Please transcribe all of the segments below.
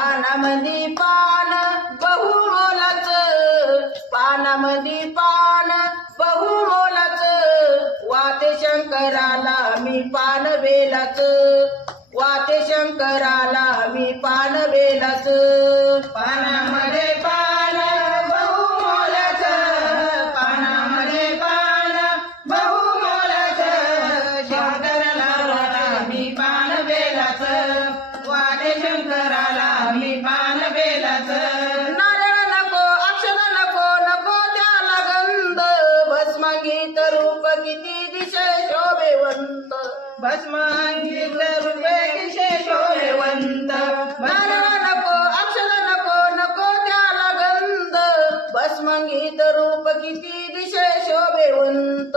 पानामध्ये पान बहुमोलाच. पानामध्ये पान बहुमोलाच. वाते शंकराला मी पान बेलाच वाते शंकराला मी पान बेलाच पानामध्ये पान बहुमोलाच. पानामध्ये पान बहुमोलाच. शंकराला वाटा मी पान बेलाच वाते शंकरा शोभेवंत भस्मगीत रूप किशे शोभेवंत नारळ नको अक्षर नको नको त्याला गंध. भस्मगीत रूप किती दिशे शोभेवंत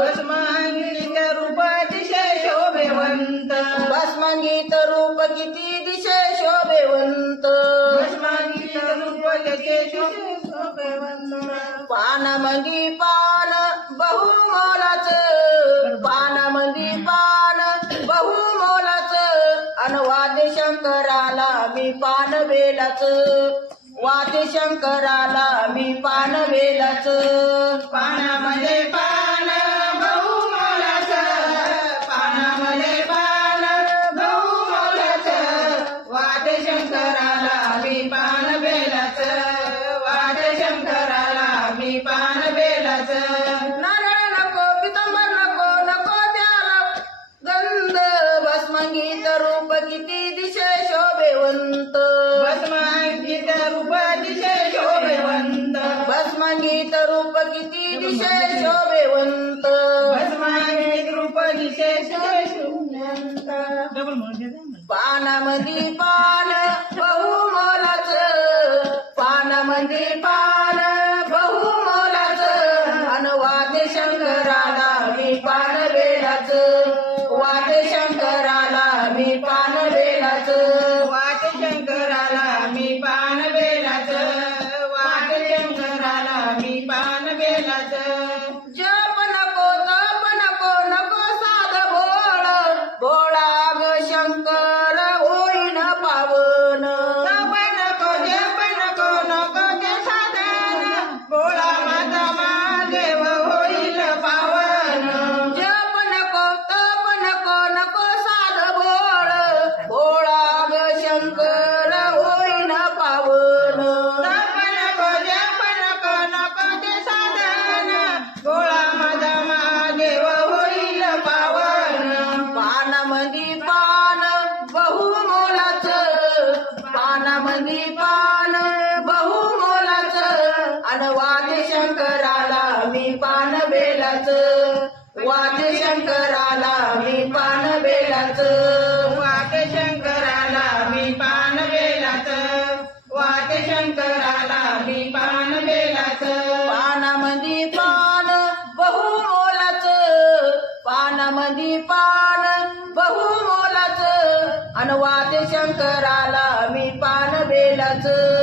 भस्मगीत रूप दिशे शोभेवंत भस्मगीत रूप किती दिशे शोभेवंत भस्मगीत रूप किती शोभेवंत पानामंदी पान बहुमोलाच. पानामंदी शंकराला मी पान बेलाच वाते शंकराला मी पान बेलाच पानामध्ये म्हणजे रूप किती दिशे शोभेवंत भस्मंगीत रूप दिशे शोभेवंत पानामध्ये पान बहुमोलाच। पानामध्ये पान मंदी पान बहुमोलाच. आणि वाद्य शंकराला मी पान बेलाच. वाद्य शंकराला मी पान बेलाच. वाद्य शंकराला मी पान बेलाच. वाद्य शंकराला मी पान बेलाच. पानामध्ये पान बहुमोलाच. पानामध्ये पान बहुमोलाच. अनुवाद शंकराला i Wabarakatuh.